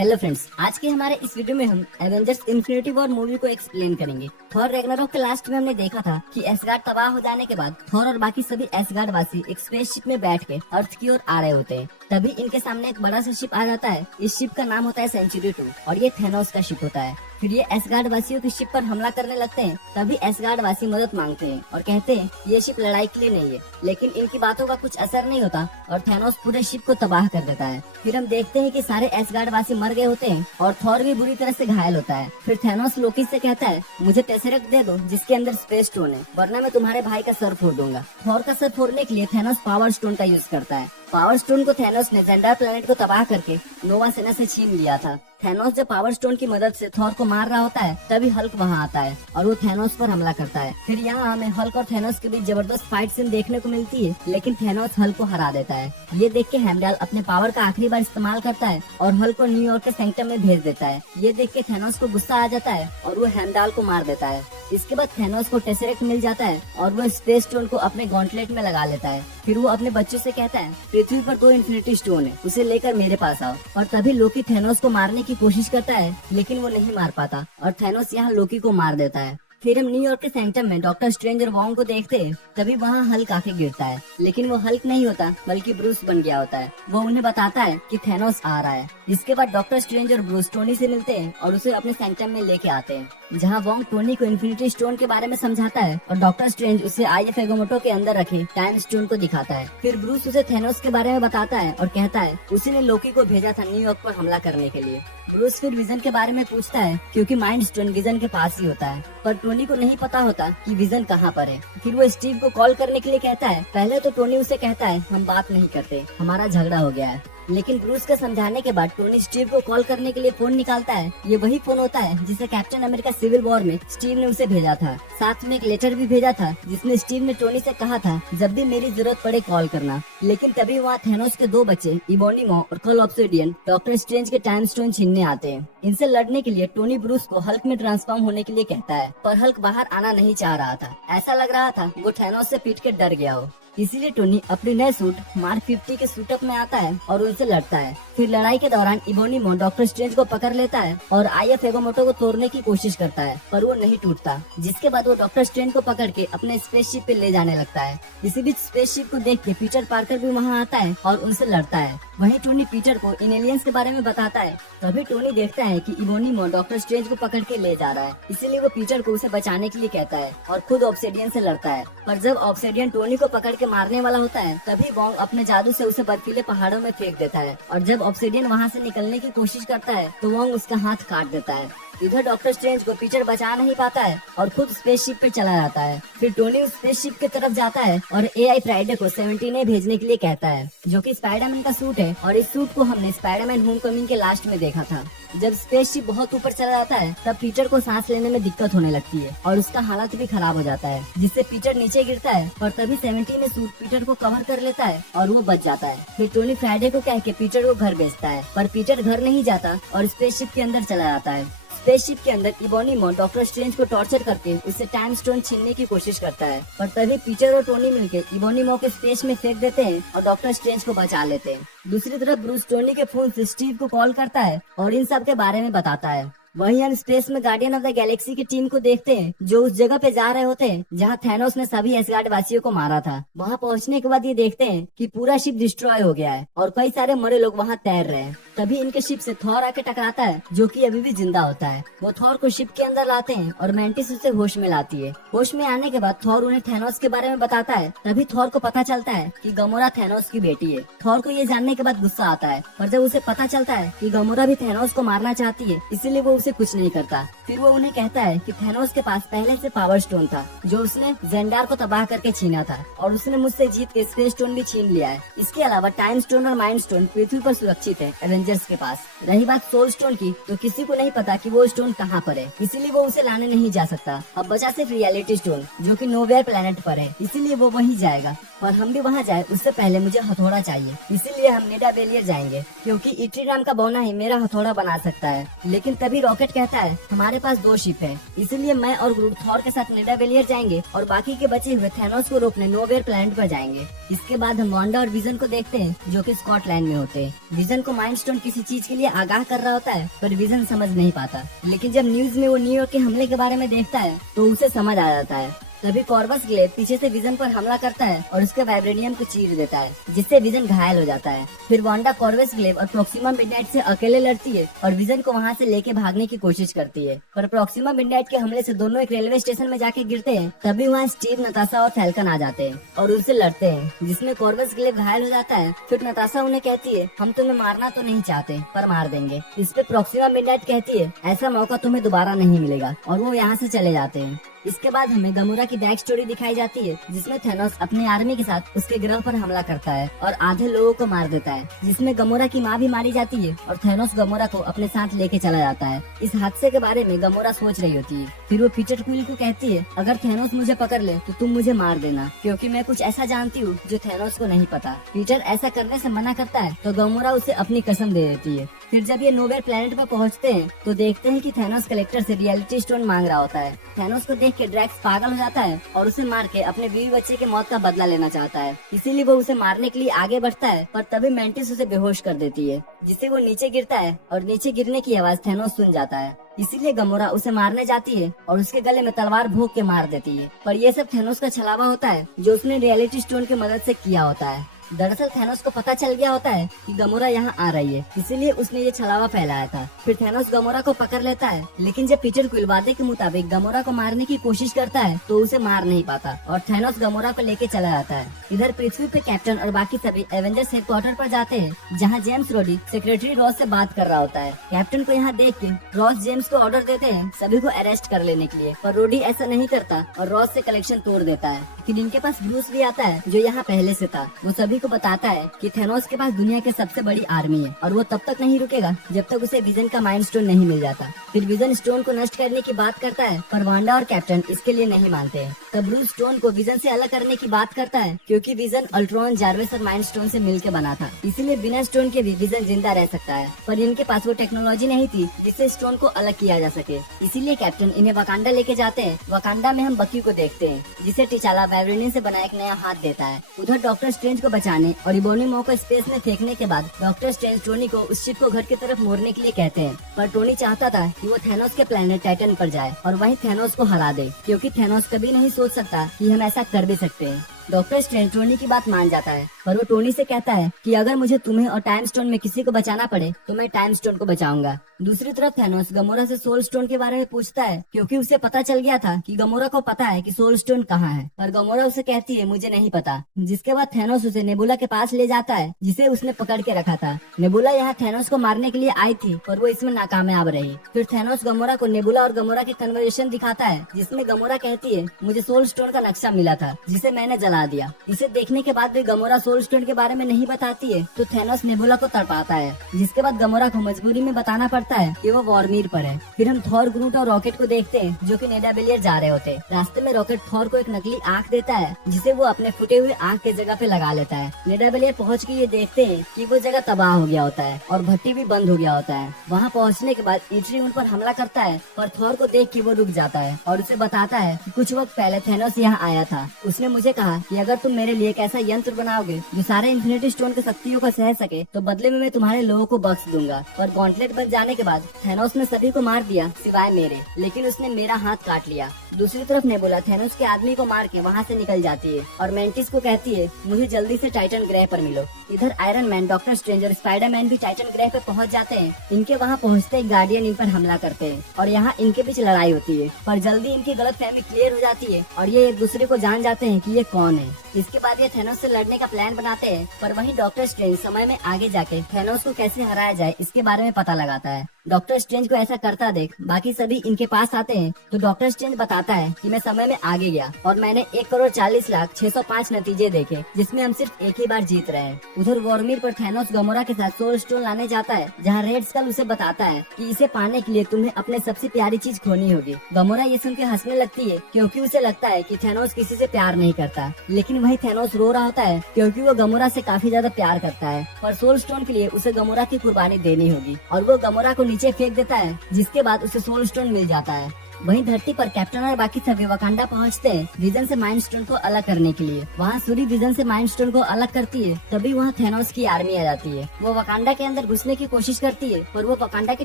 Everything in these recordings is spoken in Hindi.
हेलो फ्रेंड्स, आज के हमारे इस वीडियो में हम एवेंजर्स इन्फिनिटी वॉर मूवी को एक्सप्लेन करेंगे। थॉर रैग्नारोक के लास्ट में हमने देखा था कि एसगार्ड तबाह हो जाने के बाद थॉर और बाकी सभी एसगार्ड वासी एक स्पेसशिप में बैठ के अर्थ की ओर आ रहे होते हैं। तभी इनके सामने एक बड़ा सा शिप आ जाता है। इस शिप का नाम होता है सेंचुरी 2 और ये थेनोस का शिप होता है। फिर ये एसगार्ड वासियों की शिप पर हमला करने लगते हैं। तभी एसगार्ड वासी मदद मांगते हैं और कहते हैं ये शिप लड़ाई के लिए नहीं है, लेकिन इनकी बातों का कुछ असर नहीं होता और थेनोस पूरे शिप को तबाह कर देता है। फिर हम देखते हैं कि सारे एसगार्ड वासी मर गए होते हैं और थॉर भी बुरी तरह से घायल होता है। फिर थेनोस लोकी से कहता है मुझे टेसेरेक्ट दे दो जिसके अंदर स्पेस स्टोन है, वरना मैं तुम्हारे भाई का सर फोड़ दूंगा। थॉर का सर फोड़ने के लिए थेनोस पावर स्टोन का यूज करता है। पावर स्टोन को थेनोस ने जेंडार प्लेनेट को तबाह करके नोवा सेना से छीन लिया था। थेनोस जब पावर स्टोन की मदद से थॉर को मार रहा होता है तभी हल्क वहां आता है और वो थेनोस पर हमला करता है। फिर यहाँ हमें हल्क और थेनोस के बीच जबरदस्त फाइट सीन देखने को मिलती है, लेकिन थेनोस हल्क को हरा देता है। ये देख के हेमडाल अपने पावर का आखिरी बार इस्तेमाल करता है और हल्क को न्यूयॉर्क के सेंक्टम में भेज देता है। ये देख के थेनोस को गुस्सा आ जाता है और वो हेमडाल को मार देता है। इसके बाद थेनोस को टेसेरेक्ट मिल जाता है और वो स्पेस स्टोन को अपने गॉन्टलेट में लगा लेता है। फिर वो अपने बच्चों से कहता है पृथ्वी पर 2 इन्फिनिटी स्टोन है, उसे लेकर मेरे पास आओ। और तभी लोकी थेनोस को मारने की कोशिश करता है, लेकिन वो नहीं मार पाता और थेनोस यहाँ लोकी को मार देता है। फिर हम न्यूयॉर्क के सेंक्टम में डॉक्टर स्ट्रेंज और वॉन्ग को देखते हैं। तभी वहाँ हल्क आके गिरता है, लेकिन वो हल्क नहीं होता बल्कि ब्रूस बन गया होता है। वो उन्हें बताता है कि थेनोस आ रहा है। इसके बाद डॉक्टर स्ट्रेंज और ब्रूस टोनी से मिलते हैं और उसे अपने सेंक्टम में लेके आते हैं, जहाँ वॉन्ग टोनी को इन्फिनिटी स्टोन के बारे में समझाता है और डॉक्टर स्ट्रेंज उसे आईएफ एगोमोटो के अंदर रखे टाइम स्टोन को दिखाता है। फिर ब्रूस उसे थेनोस के बारे में बताता है और कहता है उसी ने लोकी को भेजा था न्यूयॉर्क पर हमला करने के लिए। ब्रूस फिर विजन के बारे में पूछता है क्योंकि माइंड स्टोन विजन के पास ही होता है, पर टोनी को नहीं पता होता कि विजन कहाँ पर है। फिर वो स्टीव को कॉल करने के लिए कहता है। पहले तो टोनी उसे कहता है हम बात नहीं करते, हमारा झगड़ा हो गया है, लेकिन ब्रूस के समझाने के बाद टोनी स्टीव को कॉल करने के लिए फोन निकालता है। ये वही फोन होता है जिसे कैप्टन अमेरिका सिविल वॉर में स्टीव ने उसे भेजा था। साथ में एक लेटर भी भेजा था जिसमें स्टीव ने टोनी से कहा था जब भी मेरी जरूरत पड़े कॉल करना। लेकिन तभी वहाँ थेनोस के 2 बच्चे इबोनी मॉ और कल ऑब्सिडियन डॉक्टर स्ट्रेंज के टाइम स्टोन छीनने आते हैं। इनसे लड़ने के लिए टोनी ब्रूस को हल्क में ट्रांसफॉर्म होने के लिए कहता है, पर हल्क बाहर आना नहीं चाह रहा था। ऐसा लग रहा था वो थेनोस से पीट के डर गया हो। इसीलिए टोनी अपने नए सूट मार्क 50 के सूटअप में आता है और उनसे लड़ता है। फिर लड़ाई के दौरान इबोनीमो डॉक्टर स्ट्रेंज को पकड़ लेता है और आईएफ एगोमोटो को तोड़ने की कोशिश करता है, पर वो नहीं टूटता। जिसके बाद वो डॉक्टर स्ट्रेंज को पकड़ के अपने स्पेसशिप पे ले जाने लगता है। इसी बीच स्पेसशिप को देख के पीटर पार्कर भी वहाँ आता है और उनसे लड़ता है। वहीं टोनी पीटर को इन एलियंस के बारे में बताता है। तभी टोनी देखता है कि इबोनीमो डॉक्टर स्ट्रेंज को पकड़ के ले जा रहा है, इसीलिए वो पीटर को उसे बचाने के लिए कहता है और खुद ऑब्सिडियन से लड़ता है। पर जब ऑब्सिडियन टोनी को पकड़ के मारने वाला होता है तभी वॉन्ग अपने जादू से उसे बर्फीले पहाड़ों में फेंक देता है और जब ऑब्सिडियन वहाँ से निकलने की कोशिश करता है तो वॉन्ग उसका हाथ काट देता है। इधर डॉक्टर स्ट्रेंज को पीटर बचा नहीं पाता है और खुद स्पेसशिप पे चला जाता है। फिर टोनी उस स्पेसशिप की तरफ जाता है और एआई फ्राइडे को 17 भेजने के लिए कहता है, जो कि स्पाइडरमैन का सूट है और इस सूट को हमने स्पाइडरमैन होमकमिंग के लास्ट में देखा था। जब स्पेसशिप बहुत ऊपर चला जाता है तब पीटर को सांस लेने में दिक्कत होने लगती है और उसका हालत भी खराब हो जाता है, जिससे पीटर नीचे गिरता है। और तभी 17 सूट पीटर को कवर कर लेता है और वो बच जाता है। फिर टोनी फ्राइडे को कह के पीटर को घर भेजता है, पर पीटर घर नहीं जाता और स्पेसशिप के अंदर चला जाता है। स्पेसशिप के अंदर इबोनीमो डॉक्टर स्ट्रेंज को टॉर्चर करके उससे टाइम स्टोन छीनने की कोशिश करता है, पर तभी पीटर और टोनी मिलकर इबोनीमो के स्पेस में फेंक देते हैं और डॉक्टर स्ट्रेंज को बचा लेते हैं। दूसरी तरफ ब्रूस टोनी के फोन से स्टीव को कॉल करता है और इन सब के बारे में बताता है। वहीं हम स्पेस में गार्डियन ऑफ द गैलेक्सी की टीम को देखते हैं, जो उस जगह पे जा रहे होते हैं जहां थेनोस ने सभी एसगार्ड वासियों को मारा था। वहां पहुंचने के बाद ये देखते हैं कि पूरा शिप डिस्ट्रॉय हो गया है और कई सारे मरे लोग वहां तैर रहे हैं। तभी इनके शिप से थॉर आके टकराता है, जो कि अभी भी जिंदा होता है। वो थॉर को शिप के अंदर लाते हैं और मैंटिस उसे होश में लाती है। होश में आने के बाद थॉर उन्हें थेनोस के बारे में बताता है। तभी थॉर को पता चलता है कि गमोरा थेनोस की बेटी है। थॉर को ये जानने के बाद गुस्सा आता है, पर जब उसे पता चलता है कि गमोरा भी थेनोस को मारना चाहती है, इसीलिए वो उसे कुछ नहीं करता। फिर वो उन्हें कहता है कि थेनोस के पास पहले से पावर स्टोन था, जो उसने जेंडार को तबाह करके छीना था और उसने मुझसे जीत के स्पेस स्टोन भी छीन लिया है। इसके अलावा टाइम स्टोन और माइंड स्टोन पृथ्वी पर सुरक्षित है एवेंजर्स के पास। रही बात सोल स्टोन की, तो किसी को नहीं पता कि वो स्टोन कहाँ पर है, इसीलिए वो उसे लाने नहीं जा सकता। अब बचा सिर्फ रियलिटी स्टोन, जो कि नोवेयर प्लेनेट पर है, इसीलिए वो वहीं जाएगा। और हम भी वहाँ जाए उससे पहले मुझे हथौड़ा चाहिए, इसीलिए हम निडावेलियर जाएंगे, क्योंकि इट्री नाम का बौना ही मेरा हथौड़ा बना सकता है। लेकिन तभी रॉकेट कहता है हमारे पास 2 शिप है, इसलिए मैं और ग्रूट थॉर के साथ निडावेलियर जाएंगे और बाकी के बचे हुए थेनोस को रोकने नोवेयर प्लेनेट पर जाएंगे। इसके बाद हम वांडा और विजन को देखते हैं, जो कि स्कॉटलैंड में होते हैं। विजन को माइंड स्टोन किसी चीज के लिए आगाह कर रहा होता है, पर विजन समझ नहीं पाता। लेकिन जब न्यूज में वो न्यूयॉर्क के हमले के बारे में देखता है तो उसे समझ आ जाता है। तभी कॉर्वस ग्लेब पीछे से विजन पर हमला करता है और उसके वाइब्रेनियम को चीर देता है, जिससे विजन घायल हो जाता है। फिर वांडा कॉर्वस ग्लेब और प्रॉक्सिमा मिडनाइट से अकेले लड़ती है और विजन को वहाँ से लेके भागने की कोशिश करती है, पर प्रॉक्सिमा मिडनाइट के हमले से दोनों एक रेलवे स्टेशन में जाके गिरते हैं। तभी वहाँ स्टीव, नताशा और फैल्कन आ जाते हैं और उनसे लड़ते हैं, जिसमें कॉर्वस ग्लेब घायल हो जाता है। फिर नताशा उन्हें कहती है, हम तुम्हें मारना तो नहीं चाहते, पर मार देंगे। इस पे प्रॉक्सिमा मिडनाइट कहती है, ऐसा मौका तुम्हें दोबारा नहीं मिलेगा, और वो यहाँ से चले जाते हैं। इसके बाद हमें गमोरा की बैक स्टोरी दिखाई जाती है, जिसमें थैनोस अपनी आर्मी के साथ उसके ग्रह पर हमला करता है और आधे लोगों को मार देता है, जिसमें गमोरा की माँ भी मारी जाती है और थैनोस गमोरा को अपने साथ लेके चला जाता है। इस हादसे के बारे में गमोरा सोच रही होती है। फिर वो पीटर क्विल को कहती है, अगर थैनोस मुझे पकड़ ले तो तुम मुझे मार देना, क्योंकि मैं कुछ ऐसा जानती हूँ जो थैनोस को नहीं पता। पीटर ऐसा करने से मना करता है तो गमोरा उसे अपनी कसम दे देती है। फिर जब ये नोवेयर प्लेनेट पर पहुँचते हैं तो देखते हैं कि थैनोस कलेक्टर से रियलिटी स्टोन मांग रहा होता है। थैनोस को देख के ड्रैक्स पागल हो जाता है और उसे मार के अपने बीवी बच्चे के मौत का बदला लेना चाहता है। इसीलिए वो उसे मारने के लिए आगे बढ़ता है, पर तभी मेंटिस उसे बेहोश कर देती है, जिससे वो नीचे गिरता है और नीचे गिरने की आवाज थैनोस सुन जाता है। इसीलिए गमोरा उसे मारने जाती है और उसके गले में तलवार भोंक के मार देती है, पर ये सब थैनोस का छलावा होता है जो उसने रियलिटी स्टोन की मदद से किया होता है। दरअसल थैनोस को पता चल गया होता है कि गमोरा यहाँ आ रही है, इसीलिए उसने ये छलावा फैलाया था। फिर थैनोस गमोरा को पकड़ लेता है, लेकिन जब पीटर क्विल वादे के मुताबिक गमोरा को मारने की कोशिश करता है तो उसे मार नहीं पाता और थैनोस गमोरा को लेके चला जाता है। इधर पृथ्वी पे कैप्टन और बाकी सभी एवेंजर्स हेडक्वार्टर पर जाते हैं, जहाँ जेम्स रोडी सेक्रेटरी रॉस से बात कर रहा होता है। कैप्टन को यहाँ देख के रॉस जेम्स को ऑर्डर देते हैं सभी को अरेस्ट कर लेने के लिए, पर रोडी ऐसा नहीं करता और रॉस से कलेक्शन तोड़ देता है। फिर इनके पास ब्रूस भी आता है जो यहाँ पहले से था। वो सभी को बताता है कि थैनोस के पास दुनिया की सबसे बड़ी आर्मी है और वो तब तक नहीं रुकेगा जब तक उसे विजन का माइंड स्टोन नहीं मिल जाता। फिर विजन स्टोन को नष्ट करने की बात करता है, पर वांडा और कैप्टन इसके लिए नहीं मानते हैं। तब ब्रूस स्टोन को विजन से अलग करने की बात करता है, क्योंकि विजन अल्ट्रॉन, जार्विस और माइंड स्टोन से मिलकर बना था, इसीलिए बिना स्टोन के भी विजन जिंदा रह सकता है। पर इनके पास वो टेक्नोलॉजी नहीं थी जिससे स्टोन को अलग किया जा सके, इसीलिए कैप्टन इन्हें वकांडा लेके जाते हैं। वकांडा में हम बकी को देखते हैं, जिसे टिचाला वाइब्रेनियम से बना एक नया हाथ देता है। उधर डॉक्टर स्ट्रेंज को बचाने और इबोनिमो को स्पेस में फेंकने के बाद डॉक्टर स्ट्रेंज टोनी को उस शिप को घर की तरफ मोड़ने के लिए कहते हैं, पर टोनी चाहता था कि वो थैनोस के प्लेनेट टाइटन पर जाए और वहीं थैनोस को हरा दे, क्योंकि थैनोस कभी नहीं सोच सकता कि हम ऐसा कर भी सकते हैं। डॉक्टर स्ट्रेंज टोनी की बात मान जाता है, पर वो टोनी से कहता है कि अगर मुझे तुम्हें और टाइम स्टोन में किसी को बचाना पड़े तो मैं टाइम स्टोन को बचाऊंगा। दूसरी तरफ थैनोस गमोरा से सोल स्टोन के बारे में पूछता है, क्योंकि उसे पता चल गया था कि गमोरा को पता है कि सोल स्टोन कहाँ है, पर गमोरा उसे कहती है मुझे नहीं पता। जिसके बाद थैनोस उसे नेबुला के पास ले जाता है, जिसे उसने पकड़ के रखा था। नेबुला यहाँ थैनोस को मारने के लिए आई थी, पर वो इसमें नाकामयाब रही। फिर थैनोस गमोरा को नेबुला और गमोरा की कन्वर्सेशन दिखाता है, जिसमें गमोरा कहती है मुझे सोल स्टोन का नक्शा मिला था जिसे मैंने जला दिया। इसे देखने के बाद भी गमोरा सोल स्टोन के बारे में नहीं बताती है, तो थैनोस नेबुला को तड़पाता है, जिसके बाद गमोरा को मजबूरी में बताना पड़ता है कि वो वॉर्मीर पर है। फिर हम थॉर, ग्रूट और रॉकेट को देखते हैं, जो कि नेडाबेलियर जा रहे होते। रास्ते में रॉकेट थॉर को एक नकली आँख देता है, जिसे वो अपने फुटे हुए आँख के जगह पे लगा लेता है। नेडाबेलियर पहुँच के ये देखते हैं कि वो जगह तबाह हो गया होता है और भट्टी भी बंद हो गया होता है। वहाँ पहुँचने के बाद ईटरी उन पर हमला करता है, पर थॉर को देख के वो रुक जाता है और उसे बताता है कि कुछ वक्त पहले थैनोस यहाँ आया था। उसने मुझे कहा कि अगर तुम मेरे लिए एक ऐसा यंत्र बनाओगे जो सारे इन्फिनिटी स्टोन की शक्तियों को सह सके, तो बदले में मैं तुम्हारे लोगों को बख्श दूंगा। पर गॉन्टलेट बन जाने के बाद थैनोस ने सभी को मार दिया सिवाय मेरे, लेकिन उसने मेरा हाथ काट लिया। दूसरी तरफ नेबुला थैनोस के आदमी को मार के वहाँ से निकल जाती है और मेंटिस को कहती है मुझे जल्दी से टाइटन ग्रह पर मिलो। इधर आयरन मैन, डॉक्टर स्ट्रेंज और स्पाइडरमैन भी टाइटन ग्रह पे पहुँच जाते हैं। इनके वहाँ पहुँचते ही गार्डियन इन पर हमला करते हैं और यहाँ इनके बीच लड़ाई होती है, पर जल्दी इनकी गलतफहमी क्लियर हो जाती है और ये एक दूसरे को जान जाते हैं कि ये कौन है। इसके बाद ये थैनोस से लड़ने का प्लान बनाते हैं, पर वहीं डॉक्टर स्ट्रेंज समय में आगे जाके थैनोस को कैसे हराया जाए इसके बारे में पता लगाता है। डॉक्टर स्ट्रेंज को ऐसा करता देख बाकी सभी इनके पास आते हैं, तो डॉक्टर स्ट्रेंज बताता है कि मैं समय में आगे गया और मैंने 1,40,06,05 नतीजे देखे, जिसमें हम सिर्फ एक ही बार जीत रहे हैं। उधर वॉर्मीर पर थैनोस गमोरा के साथ सोल स्टोन लाने जाता है, जहाँ रेड स्कल उसे बताता है कि इसे पाने के लिए तुम्हें अपने सबसे प्यारी चीज खोनी होगी। गमोरा ये सुन के हंसने लगती है, क्योंकि उसे लगता है कि थैनोस किसी से प्यार नहीं करता, लेकिन वही थैनोस रो रहा होता है क्योंकि वो गमोरा से काफी ज्यादा प्यार करता है। पर सोल स्टोन के लिए उसे गमोरा की कुर्बानी देनी होगी और वो गमोरा को नीचे फेंक देता है, जिसके बाद उसे सोल स्टोन मिल जाता है। वहीं धरती पर कैप्टन और बाकी सभी वकांडा पहुंचते हैं विजन से माइंड स्टोन को अलग करने के लिए। वहाँ सूरी विजन से माइंड स्टोन को अलग करती है, तभी वहाँ थेनोस की आर्मी आ जाती है। वो वकांडा के अंदर घुसने की कोशिश करती है, पर वो वकांडा की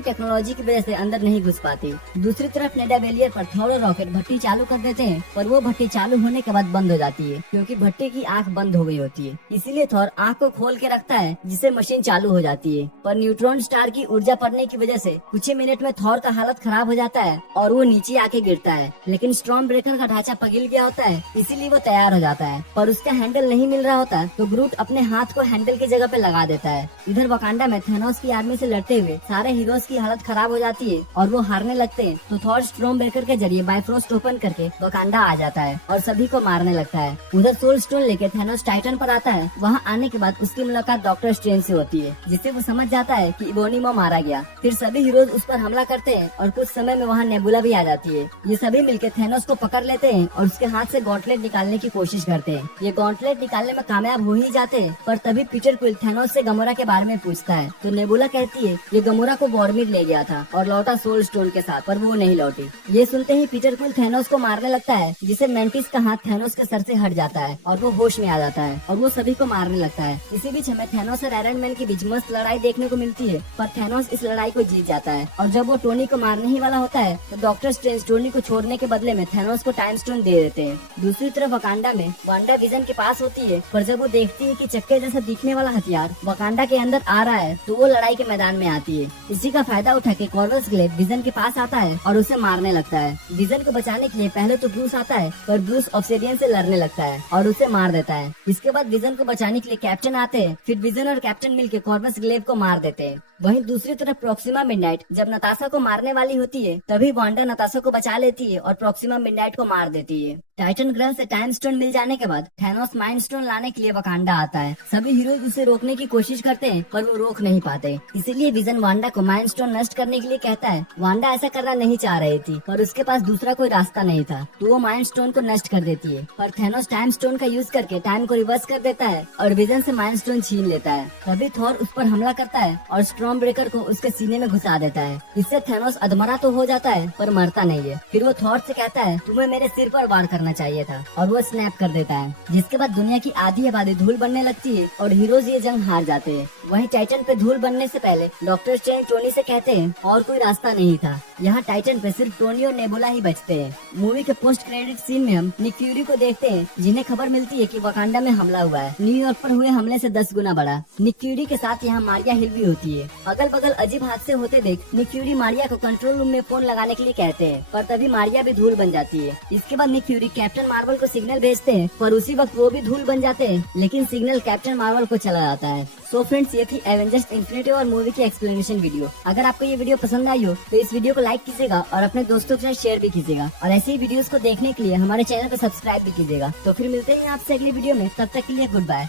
टेक्नोलॉजी की वजह से अंदर नहीं घुस पाती। दूसरी तरफ नेडावेलियर पर थॉर और रॉकेट भट्टी चालू कर देते हैं, पर वो भट्टी चालू होने के बाद बंद हो जाती है, क्योंकि भट्टी की आंख बंद हो गई होती है। इसीलिए थॉर आंख को खोल के रखता है, जिससे मशीन चालू हो जाती है। पर न्यूट्रॉन स्टार की ऊर्जा पड़ने की वजह से कुछ ही मिनट में थॉर का हालत खराब हो जाता है और वो नीचे आके गिरता है। लेकिन स्टॉर्म ब्रेकर का ढांचा पिघल गया होता है, इसीलिए वो तैयार हो जाता है। पर उसका हैंडल नहीं मिल रहा होता, तो ग्रूट अपने हाथ को हैंडल की जगह पे लगा देता है। इधर वकांडा में थेनोस की आर्मी से लड़ते हुए सारे हीरोज की हालत खराब हो जाती है और वो हारने लगते हैं। तो थॉर स्टॉर्म ब्रेकर के जरिए बाइफ्रोस्ट ओपन करके वकांडा आ जाता है और सभी को मारने लगता है। उधर सोल स्टोन लेके थेनोस टाइटन पर आता है। वहाँ आने के बाद उसकी मुलाकात डॉक्टर स्ट्रेंज से होती है, जिससे वो समझ जाता है कि इबोनिमा मारा गया। फिर सभी हीरोज उस पर हमला करते हैं और कुछ समय में वहाँ नेबुला भी आ जाती है। ये सभी मिलकर थेनोस को पकड़ लेते हैं और उसके हाथ से गॉन्टलेट निकालने की कोशिश करते हैं। ये गॉन्टलेट निकालने में कामयाब हो ही जाते हैं, पर तभी पीटर क्विल थेनोस से गमोरा के बारे में पूछता है। तो नेबुला कहती है ये गमोरा को बॉर्मिर ले गया था और लौटा सोल स्टोन के साथ, पर वो नहीं लौटी। ये सुनते ही पीटर क्विल थेनोस को मारने लगता है, जिसे मेंटिस का हाथ थेनोस के सर से हट जाता है और वो होश में आ जाता है और वो सभी को मारने लगता है। इसी बीच हमें थेनोस और आयरन मैन के बीच मस्त लड़ाई देखने को मिलती है, पर थेनोस इस लड़ाई को जीत जाता है। और जब वो टोनी को मारने ही वाला होता है, तो डॉक्टर स्ट्रेंज टोनी को छोड़ने के बदले में थेनोस को टाइम स्टोन दे देते हैं। दूसरी तरफ वकांडा में वांडा विजन के पास होती है, पर जब वो देखती है कि चक्के जैसा दिखने वाला हथियार वकांडा के अंदर आ रहा है, तो वो लड़ाई के मैदान में आती है। इसी का फायदा उठा के कॉर्वस ग्लेड विजन के पास आता है और उसे मारने लगता है। विजन को बचाने के लिए पहले तो ब्रूस आता है, पर ब्रूस ऑब्सिडियन से लड़ने लगता है और उसे मार देता है। इसके बाद विजन को बचाने के लिए कैप्टन आते हैं, फिर विजन और कैप्टन मिलकर कॉर्वस ग्लेड को मार देते हैं। वहीं दूसरी तरफ प्रॉक्सिमा मिडनाइट जब नताशा को मारने वाली होती है, तभी वांडा नताशा को बचा लेती है और प्रॉक्सिमा मिडनाइट को मार देती है। टाइटन ग्रह से टाइम स्टोन मिल जाने के बाद थेनोस माइंड स्टोन लाने के लिए वकांडा आता है। सभी हीरोज उसे रोकने की कोशिश करते हैं, पर वो रोक नहीं पाते। इसीलिए विजन वांडा को माइंड स्टोन नष्ट करने के लिए कहता है। वांडा ऐसा करना नहीं चाह रही थी, पर उसके पास दूसरा कोई रास्ता नहीं था, तो वो माइंड स्टोन को नष्ट कर देती है। पर थेनोस टाइम स्टोन का यूज करके टाइम को रिवर्स कर देता है और विजन से माइंड स्टोन छीन लेता है। तभी थॉर उस पर हमला करता है और स्टॉर्म ब्रेकर को उसके सीने में घुसा देता है। इससे थेनोस अधमरा तो हो जाता है, पर मरता नहीं है। फिर वो थॉर से कहता है तुम्हें मेरे सिर पर वार करना चाहिए था, और वो स्नैप कर देता है, जिसके बाद दुनिया की आधी आबादी धूल बनने लगती है और हीरोज ये जंग हार जाते हैं। वहीं टाइटन पे धूल बनने से पहले डॉक्टर स्ट्रेंज टोनी से कहते हैं और कोई रास्ता नहीं था, यहाँ टाइटन पे सिर्फ टोनी और नेबुला ही बचते हैं। मूवी के पोस्ट क्रेडिट सीन में हम निक फ्यूरी को देखते हैं, जिन्हें खबर मिलती है कि वकांडा में हमला हुआ है, न्यूयॉर्क पर हुए हमले से 10 गुना बड़ा। निक फ्यूरी के साथ यहाँ मारिया हिल भी होती है। अगल बगल अजीब हादसे होते देख निक फ्यूरी मारिया को कंट्रोल रूम में फोन लगाने के लिए कहते हैं, पर तभी मारिया भी धूल बन जाती है। इसके बाद निक फ्यूरी कैप्टन मार्वल को सिग्नल भेजते हैं, पर उसी वक्त वो भी धूल बन जाते हैं, लेकिन सिग्नल कैप्टन मार्वल को चला जाता है। सो फ्रेंड्स, ये थी एवेंजर्स इन्फिनिटी और मूवी की एक्सप्लेनेशन वीडियो। अगर आपको ये वीडियो पसंद आई हो तो इस वीडियो को लाइक कीजिएगा और अपने दोस्तों के साथ शेयर भी कीजिएगा, और ऐसे ही वीडियोस को देखने के लिए हमारे चैनल को सब्सक्राइब भी कीजिएगा। तो फिर मिलते हैं आपसे अगली वीडियो में, तब तक के लिए गुड बाय।